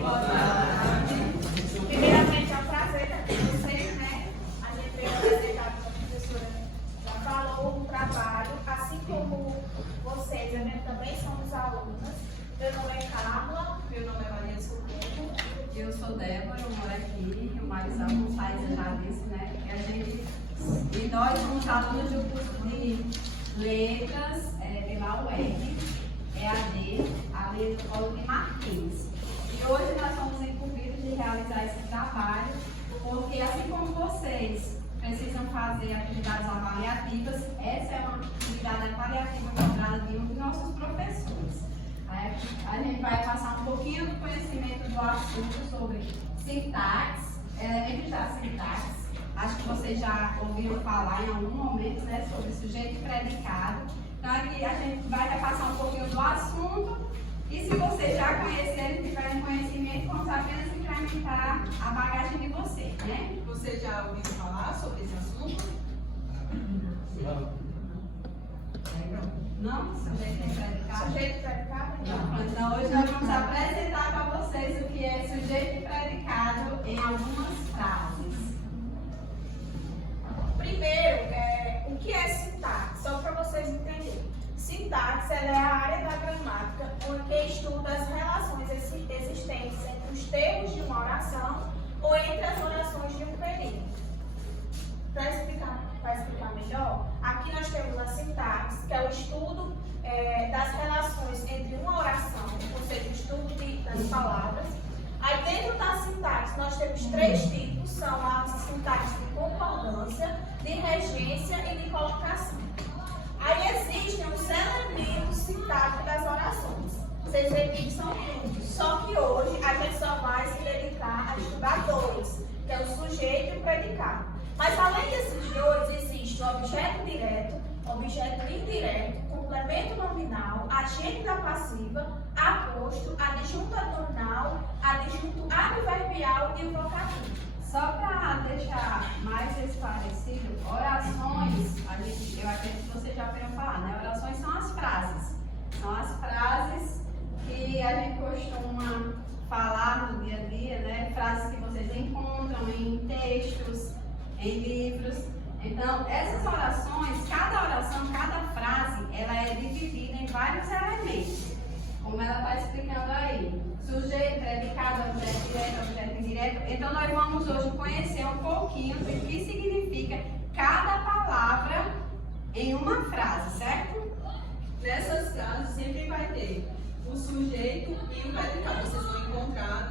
Boa tarde. Primeiramente, é um prazer estar com vocês, né? A gente veio apresentar como a professora já falou, um trabalho, assim como vocês, a gente também somos alunas. Meu nome é Carla. Meu nome é Maria Socorro. Eu sou Débora, eu moro aqui. E o Marisol Gonçalves já disse, né? E nós somos alunos do curso de Letras pela UERJ, EAD, ali do Polo de Martins. E hoje nós somos incumbidos de realizar esse trabalho, porque assim como vocês precisam fazer atividades avaliativas, essa é uma atividade avaliativa cobrada de um dos nossos professores. A gente vai passar um pouquinho do conhecimento do assunto sobre sintaxe, elementos da sintaxe. Acho que vocês já ouviram falar em algum momento, né, sobre sujeito e predicado. Então aqui a gente vai passar um pouquinho do assunto e se vocês já conhecerem, tiverem conhecimento, vamos apenas incrementar a bagagem de vocês, né? Você já ouviu falar sobre esse assunto? Não? Sujeito e predicado? Sujeito e predicado? Não. Então hoje nós vamos apresentar para vocês o que é sujeito e predicado em algumas frases. Primeiro, o que é sintaxe? Só para vocês entenderem. Sintaxe ela é a área da gramática onde estuda as relações existentes entre os termos de uma oração ou entre as orações de um período. Para explicar melhor, aqui nós temos a sintaxe, que é o estudo das relações entre uma oração, ou seja, o estudo das palavras. Aí dentro da sintaxe nós temos três tipos, são a sintaxe de concordância, de regência e de colocação. Aí existem os elementos sintáticos das orações. Vocês veem que são muitos, só que hoje a gente só vai se dedicar a estudar dois, que é o sujeito e o predicado. Mas além desses dois, existe o objeto direto, objeto indireto, complemento nominal, agente da passiva, aposto, adjunto adnominal, adjunto adverbial e o vocativo. Só para deixar mais esclarecido, orações, eu acredito que vocês já ouviram falar, né? Orações são as frases. São as frases que a gente costuma falar no dia a dia, né? Frases que vocês encontram em textos, em livros. Então, essas orações, cada oração, cada frase, ela é dividida em vários elementos, como ela está explicando aí. Sujeito, predicado, objeto direto, objeto indireto. Então, nós vamos hoje conhecer um pouquinho do que significa cada palavra em uma frase, certo? Nessas frases sempre vai ter o sujeito e o predicado. Vocês vão encontrar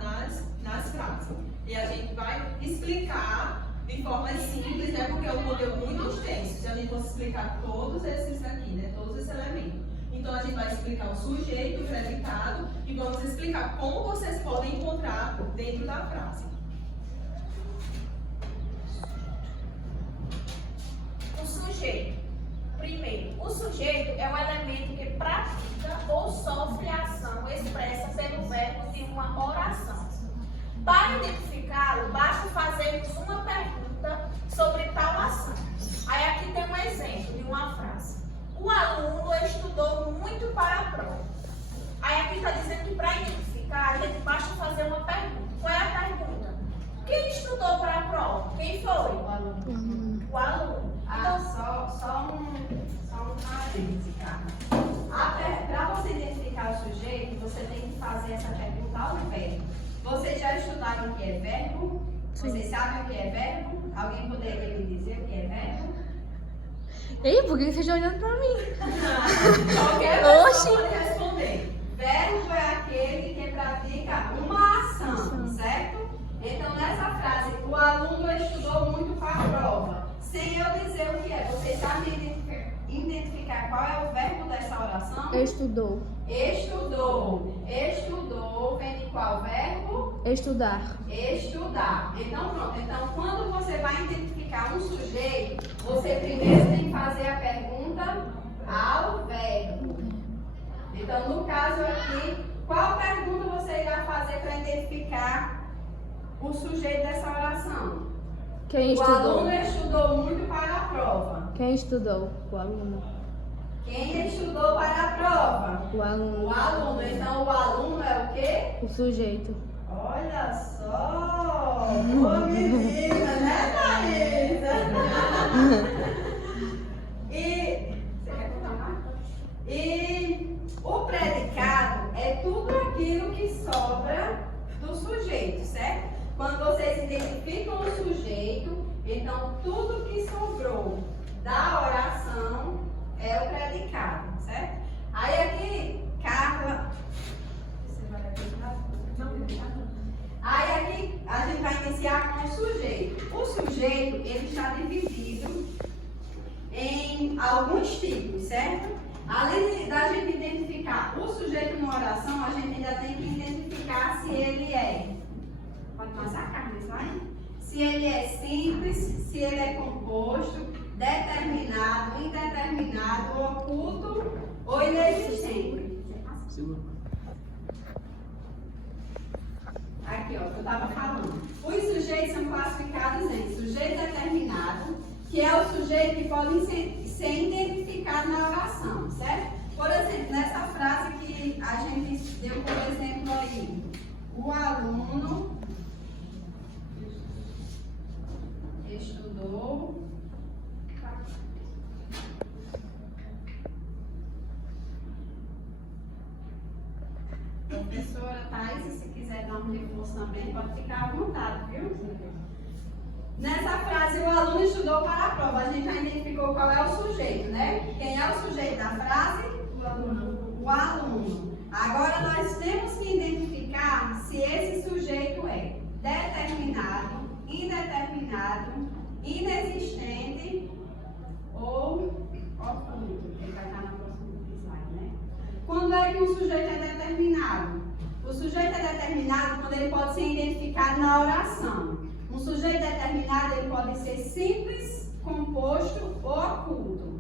nas frases. E a gente vai explicar de forma simples, né? Porque é um conteúdo muito extenso. Se a gente fosse explicar todos esses aqui, né? Todos esses elementos. Então a gente vai explicar o sujeito, o predicado e vamos explicar como vocês podem encontrar dentro da frase. O sujeito. Primeiro, o sujeito é o elemento que pratica ou sofre a ação expressa pelo verbo de uma oração. Para identificá-lo, basta fazermos uma pergunta sobre tal ação. Aí aqui tem um exemplo de uma frase. O aluno estudou muito para a prova. Aí aqui está dizendo que para identificar, a gente basta fazer uma pergunta. Qual é a pergunta? Quem estudou para a prova? Quem foi? O aluno. O aluno. Então, só um parêntese, Carla. Para você identificar o sujeito, você tem que fazer essa pergunta ao verbo. Vocês já estudaram o que é verbo? Sim. Vocês sabem o que é verbo? Alguém poderia me dizer o que é verbo? Ei, por que vocês estão olhando pra mim? Qualquer Oxi. pessoa pode responder. Verbo é aquele que pratica uma ação, certo? Então, nessa frase, o aluno estudou muito para a prova. Sem eu dizer o que é, vocês sabem identificar qual é o verbo dessa oração? Estudou. Estudou. Estudou vem de qual verbo? Estudar. Estudar. Então, pronto. Então, quando você vai identificar um sujeito, você primeiro tem que fazer a pergunta ao verbo. Então, no caso aqui, qual pergunta você irá fazer para identificar o sujeito dessa oração? Quem O estudou? aluno estudou muito para a prova. Quem estudou? O aluno. Quem estudou para a prova? O aluno. O aluno. Então, o aluno é o quê? O sujeito. Olha só! Boa menina, né, Thaisa? E o predicado é tudo aquilo que sobra do sujeito, certo? Quando vocês identificam o sujeito, então tudo que sobrou da oração é o predicado, certo? Aí aqui, Carla. Você vai acreditar? Não, aí aqui a gente vai iniciar com o sujeito. O sujeito, ele está dividido em alguns tipos, certo? Além da gente identificar o sujeito na oração, a gente ainda tem que identificar se ele é. Pode passar, Carla, slide? Se ele é simples, se ele é composto, determinado, indeterminado, oculto ou inexistente. Aqui, ó, que eu estava falando. Os sujeitos são classificados em sujeito determinado, que é o sujeito que pode ser identificado na oração, certo? Por exemplo, nessa frase que a gente deu por exemplo aí, o aluno estudou professora Thaís, se quiser dar um reforço também, pode ficar à vontade, viu? Nessa frase, o aluno estudou para a prova. A gente já identificou qual é o sujeito, né? Quem é o sujeito da frase? O aluno. O aluno. Agora, nós temos que identificar se esse sujeito é determinado, indeterminado, inexistente ou oculto. Ele vai estar na próxima slide, né? Quando é que um sujeito é determinado? O sujeito é determinado quando ele pode ser identificado na oração. Um sujeito determinado, ele pode ser simples, composto ou oculto.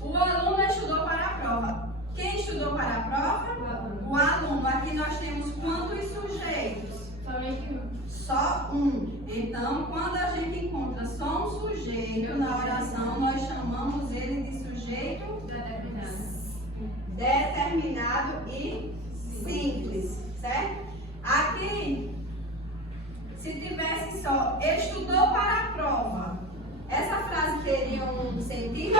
O aluno estudou para a prova. Quem estudou para a prova? O aluno. Aqui nós temos quantos sujeitos? Somente um. Só um. Então, quando a gente encontra só um sujeito na oração, nós chamamos ele de sujeito determinado e simples, certo? Aqui, se tivesse só estudou para a prova, essa frase teria um sentido?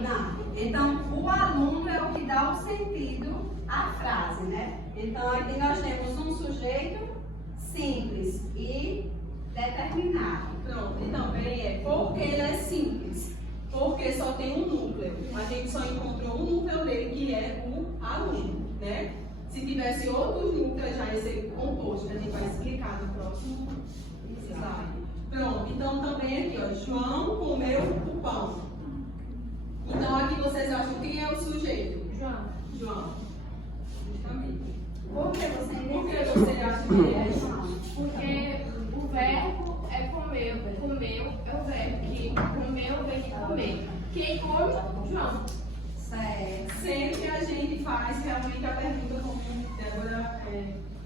Não. Então, o aluno é o que dá o sentido à frase, né? Então, aqui nós temos um sujeito simples e determinado. Pronto, então, peraí, porque ele é simples. Porque só tem um núcleo. A gente só encontrou um núcleo dele, que é o aluno, né? Se tivesse outros núcleos, já ia ser composto. A gente vai explicar no próximo slide. Pronto, então também aqui, ó, João comeu o pão. Então aqui vocês acham quem é o sujeito? João. Justamente. Por que você Por que você acha que é João? Porque o verbo é comeu. Comeu é o verbo. Que comeu vem de comer. Quem come? João. Certo. Sempre a gente faz realmente a pergunta como Débora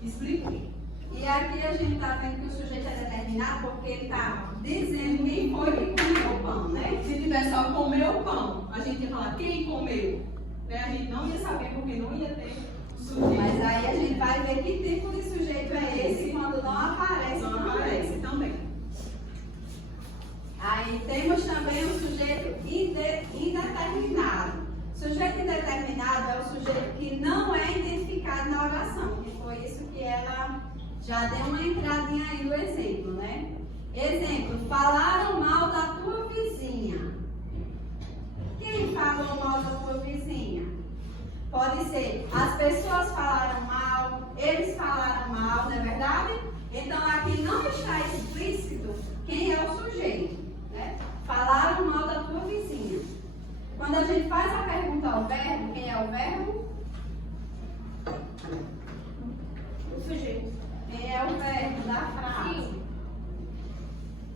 explicou. E aqui a gente está vendo que o sujeito é determinado porque ele está dizendo quem foi que comeu o pão, né? Se tivesse só comeu o pão, a gente ia falar quem comeu. Né? A gente não ia saber porque não ia ter sujeito. Mas aí a gente vai ver que tipo de sujeito é esse quando não aparece. Não aparece também. Aí temos também o sujeito indeterminado. Sujeito indeterminado é o sujeito que não é identificado na oração, que foi isso que ela já deu uma entradinha aí no exemplo, né? Exemplo, falaram mal da tua vizinha. Quem falou mal da tua vizinha? Pode ser, as pessoas falaram mal, eles falaram mal, não é verdade? Então aqui não está explícito quem é o sujeito, né? Falaram mal da tua vizinha. Quando a gente faz a pergunta ao verbo, quem é o verbo? O sujeito. Quem é o verbo da frase?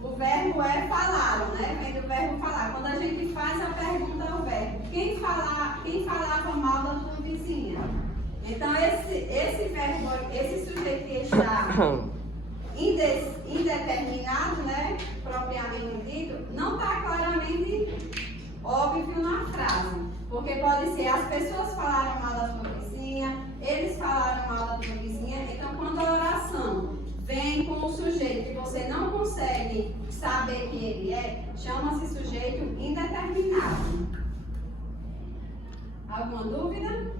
O verbo é falaram, né? Vem do verbo falar. Quando a gente faz a pergunta ao verbo, quem falava mal da tua vizinha? Então, esse verbo, esse sujeito que está indeterminado, né? Propriamente dito, não está claramente óbvio na frase. Porque pode ser as pessoas falaram mal da tua vizinha, eles falaram mal da tua vizinha. Então, quando saber quem ele é, chama-se sujeito indeterminado. Alguma dúvida?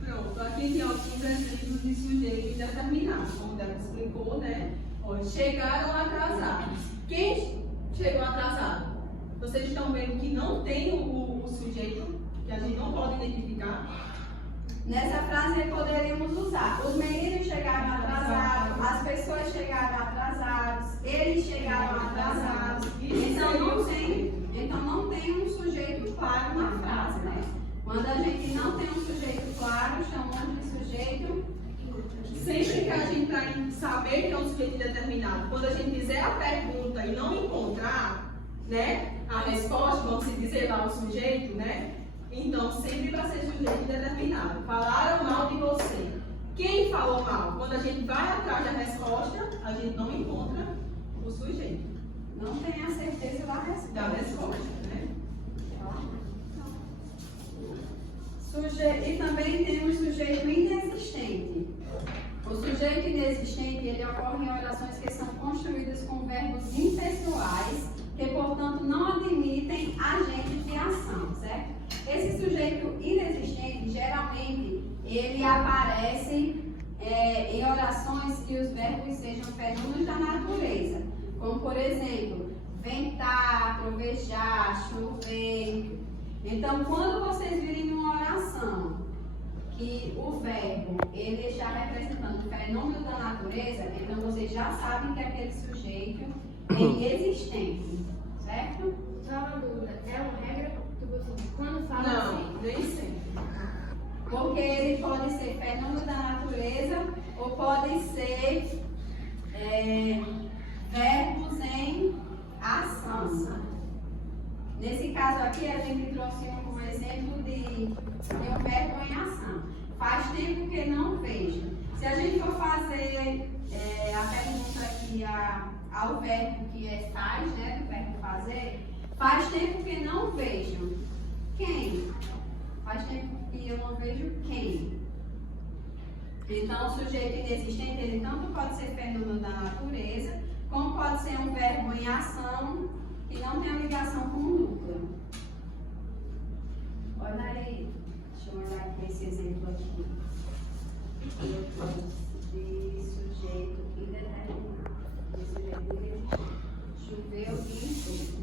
Pronto, aqui tem alguns exemplos de sujeito indeterminado, como o Débora explicou, né? Olha, chegaram atrasados. Quem chegou atrasado? Vocês estão vendo que não tem o sujeito, que a gente não pode identificar? Nessa frase poderíamos usar: os meninos chegaram atrasados, as pessoas chegaram atrasadas, eles chegaram atrasados. Então não tem um sujeito claro na frase, né? Quando a gente não tem um sujeito claro, chamamos de sujeito. Sempre que a gente vai saber que é um sujeito determinado, quando a gente fizer a pergunta e não encontrar, né, a resposta, vamos dizer lá o sujeito, né? Então, sempre vai ser sujeito determinado. Falaram mal de você. Quem falou mal? Quando a gente vai atrás da resposta, a gente não encontra o sujeito. Não tem a certeza da resposta. Né? E também temos sujeito inexistente. O sujeito inexistente, ele ocorre em orações que são construídas com verbos impessoais, que, portanto, não admitem agentes de ação, certo? Esse sujeito inexistente, geralmente, ele aparece em orações que os verbos sejam fenômenos da natureza, como, por exemplo, ventar, trovejar, chover. Então, quando vocês virem numa oração que o verbo ele está representando o fenômeno da natureza, então vocês já sabem que aquele sujeito é inexistente, certo? Só uma dúvida, é uma regra que você quando fala Não, assim? nem sempre. Porque ele pode ser fenômeno da natureza ou pode ser verbos em ação. Nesse caso aqui, a gente trouxe um exemplo de um verbo em ação. Faz tempo que não vejo. Se a gente for fazer a pergunta aqui ao verbo que é faz, né, do verbo fazer, faz tempo que não vejo. Quem? Faz tempo que eu não vejo quem? Então, o sujeito inexistente, ele tanto pode ser fenômeno da natureza, como pode ser um verbo em ação que não tem ligação com o núcleo. Olha aí, deixa eu olhar aqui esse exemplo aqui. De sujeito indeterminado. De sujeito inexistente. Choveu e enxuga.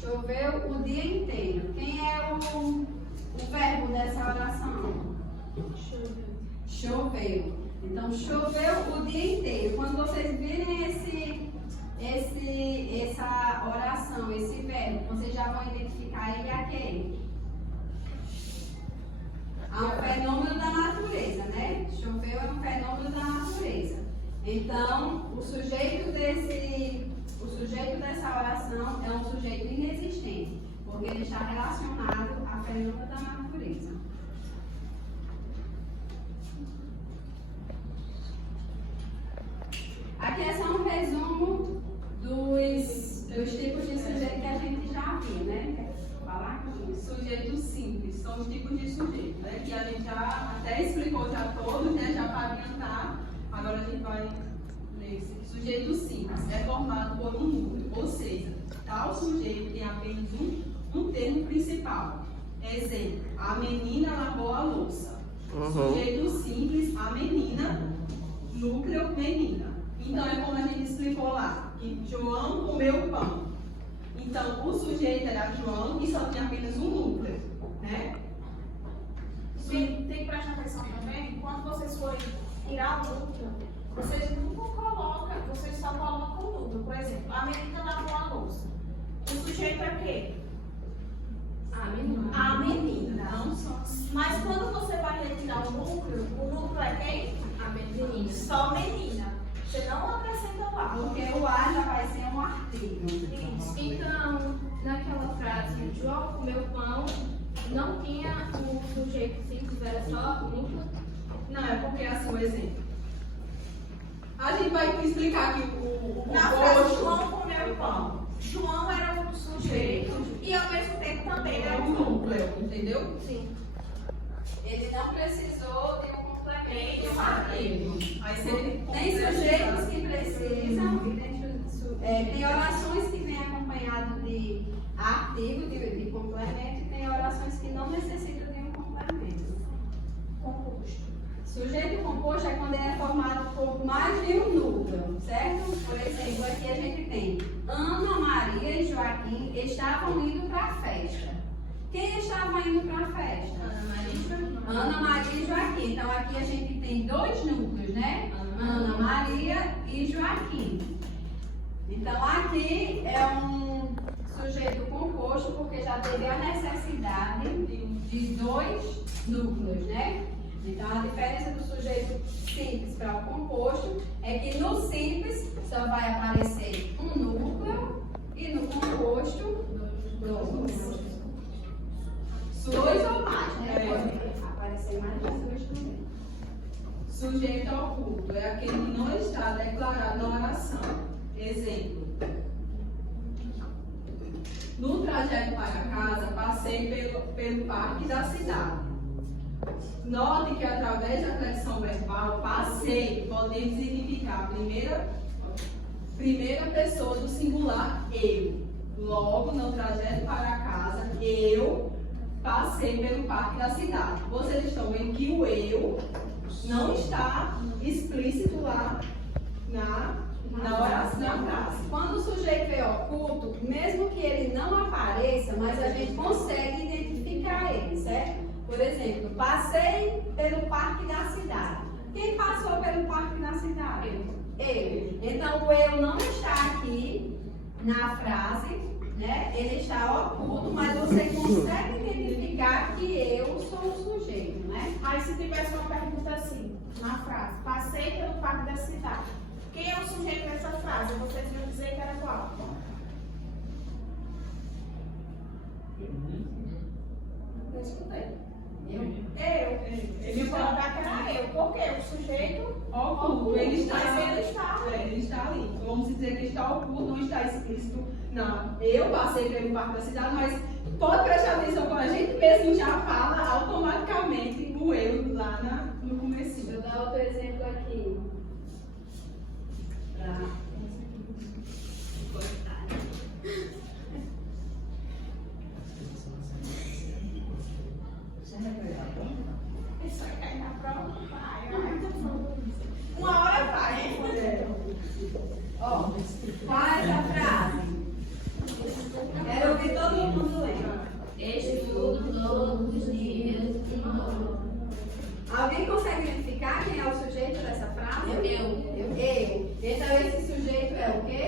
Choveu o dia inteiro. Quem é o verbo dessa oração? Choveu. Então, choveu o dia inteiro. Quando vocês virem essa oração, esse verbo, vocês já vão identificar ele aquele. É um fenômeno da natureza, né? Choveu é um fenômeno da natureza. Então, o sujeito dessa oração é um sujeito inexistente, porque ele está relacionado a fenômeno da natureza. Aqui é só um resumo dos tipos de sujeito que a gente já viu, né? Quer falar? Sujeitos simples, são os tipos de sujeito, né? Que a gente já até explicou já todos, né? Já para adiantar. Agora a gente vai ler esse. Sujeito simples é formado por um núcleo, ou seja, tal sujeito tem apenas um termo principal. Exemplo, a menina lavou a louça. Sujeito simples, a menina, núcleo, menina. Então é como a gente explicou lá, que João comeu pão. Então o sujeito era João e só tinha apenas um núcleo, né? Tem que prestar atenção também, quando vocês forem tirar o núcleo, vocês nunca colocam, vocês só colocam o núcleo. Por exemplo, a menina lavou a louça. O sujeito é o quê? A menina. A menina. Não só. Mas quando você vai retirar o núcleo é quem? A menina. Só menina. Você não acrescenta lá. Porque o A já vai ser um artigo. Isso. Então, naquela frase, João comeu pão, não tinha o sujeito simples, era só núcleo. Não, é porque é assim o exemplo. A gente vai explicar aqui o Na frase, composto. João comeu pão. João era o sujeito e ao mesmo tempo também era o núcleo. núcleo, entendeu? Sim. Ele não precisou de um complemento de um artigo. Aí se ele Tem sujeitos que precisam, e tem orações que vêm acompanhado de artigo, de complemento, e tem orações que não necessitam de um complemento. Composto. Sujeito composto é quando ele é formado por mais de um núcleo, certo? Por exemplo, aqui a gente tem Ana, Maria e Joaquim estavam indo para a festa. Quem estava indo para a festa? Ana, Maria e Joaquim. Então aqui a gente tem dois núcleos, né? Ana, Maria e Joaquim. Então aqui é um sujeito composto porque já teve a necessidade de dois núcleos, né? Então a diferença do sujeito simples para o composto é que no simples só vai aparecer um núcleo e no composto dois. Dois ou mais, né? Pode aparecer mais de dois também. Sujeito oculto é aquele que não está declarado na oração. Exemplo. No trajeto para casa, passei pelo parque da cidade. Note que através da flexão verbal, passei, podemos significar a primeira pessoa do singular eu. Logo, no trajeto para casa, eu passei pelo parque da cidade. Vocês estão vendo que o eu não está explícito lá na oração, na frase. Quando o sujeito é oculto, mesmo que ele não apareça, mas a gente consegue identificar ele, certo? Por exemplo, passei pelo parque da cidade. Quem passou pelo parque da cidade? Eu. Então o eu não está aqui na frase, né? Ele está oculto, mas você consegue identificar que eu sou o sujeito, né? Aí se tivesse uma pergunta assim, na frase, passei pelo parque da cidade. Quem é o sujeito dessa frase? Vocês iam dizer que era qual? Eu escutei. Ele ia colocar que era eu. Por quê? O sujeito Oculto, ele está, mas ele está. Ele está ali. Vamos dizer que está oculto, não está explícito. Não, eu passei pelo parque da cidade, mas pode prestar atenção quando a gente mesmo já fala automaticamente o eu lá no começo. Vou dar outro exemplo aqui. Isso aí cai na prova, vai. Uma hora vai, hein, mulher? Ó, qual é essa frase? Quero ouvir todo mundo ler. Estudo todos os dias. Alguém consegue identificar quem é o sujeito dessa frase? Eu. Então esse sujeito é o quê?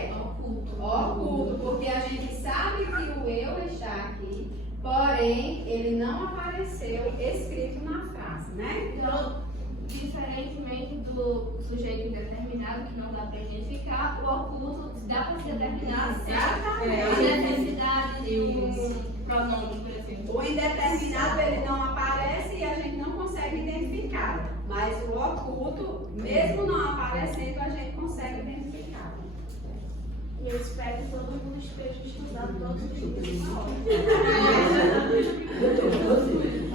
Oculto, porque a gente sabe que o eu está aqui, porém ele não apareceu escrito na frase, né? Então, diferentemente do sujeito indeterminado, que não dá para identificar, o oculto dá para ser determinado sem a necessidade de um pronome, por exemplo. O indeterminado ele não aparece e a gente não consegue identificar, mas o oculto, mesmo não aparecendo, a gente consegue identificar. E eu espero que todo mundo esteja estudando todos os dias.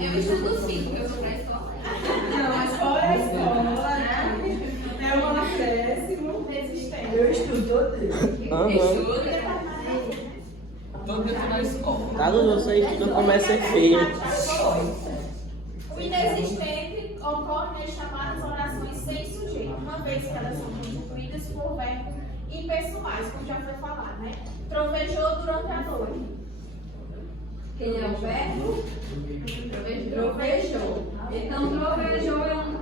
Eu estudo 5, eu vou para a escola. Não, mas fora a escola, é um acréscimo. Resistente. Eu estudo todo dia. Todo dia na escola. Tá, Dudu, você estuda como é ser feio. O inexistente ocorre nas chamadas orações sem sujeito, uma vez que elas são constituídas por verbos impessoais, como já foi falado, né? Trovejou durante a noite. Quem é o verbo? Trovejou. Então, trovejou é um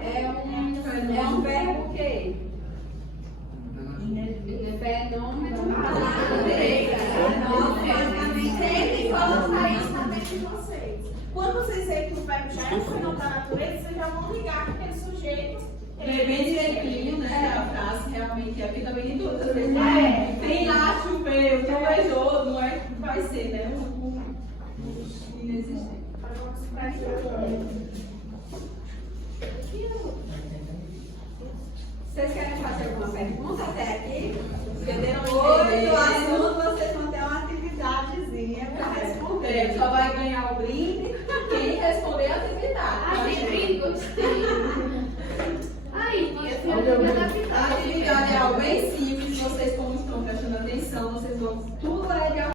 verbo o quê? Fenômeno da natureza. Sempre colocar isso na mente de vocês. Quando vocês veem que o verbo já é um fenômeno da natureza, vocês já vão ligar que aquele sujeito. É bem direitinho, né? A frase realmente aqui também nem todas as vezes. É. Tem lá, choveu, trovejou, não é que vai ser, né? Inexistente. Vocês querem fazer alguma pergunta até aqui? Entenderam? Depois do assunto, vocês vão ter uma atividadezinha para responder. Só vai ganhar o brinde responder a atividade. Ai, sempre gostei. Aí, tia, A atividade é algo bem simples, vocês como estão prestando atenção, vocês vão tudo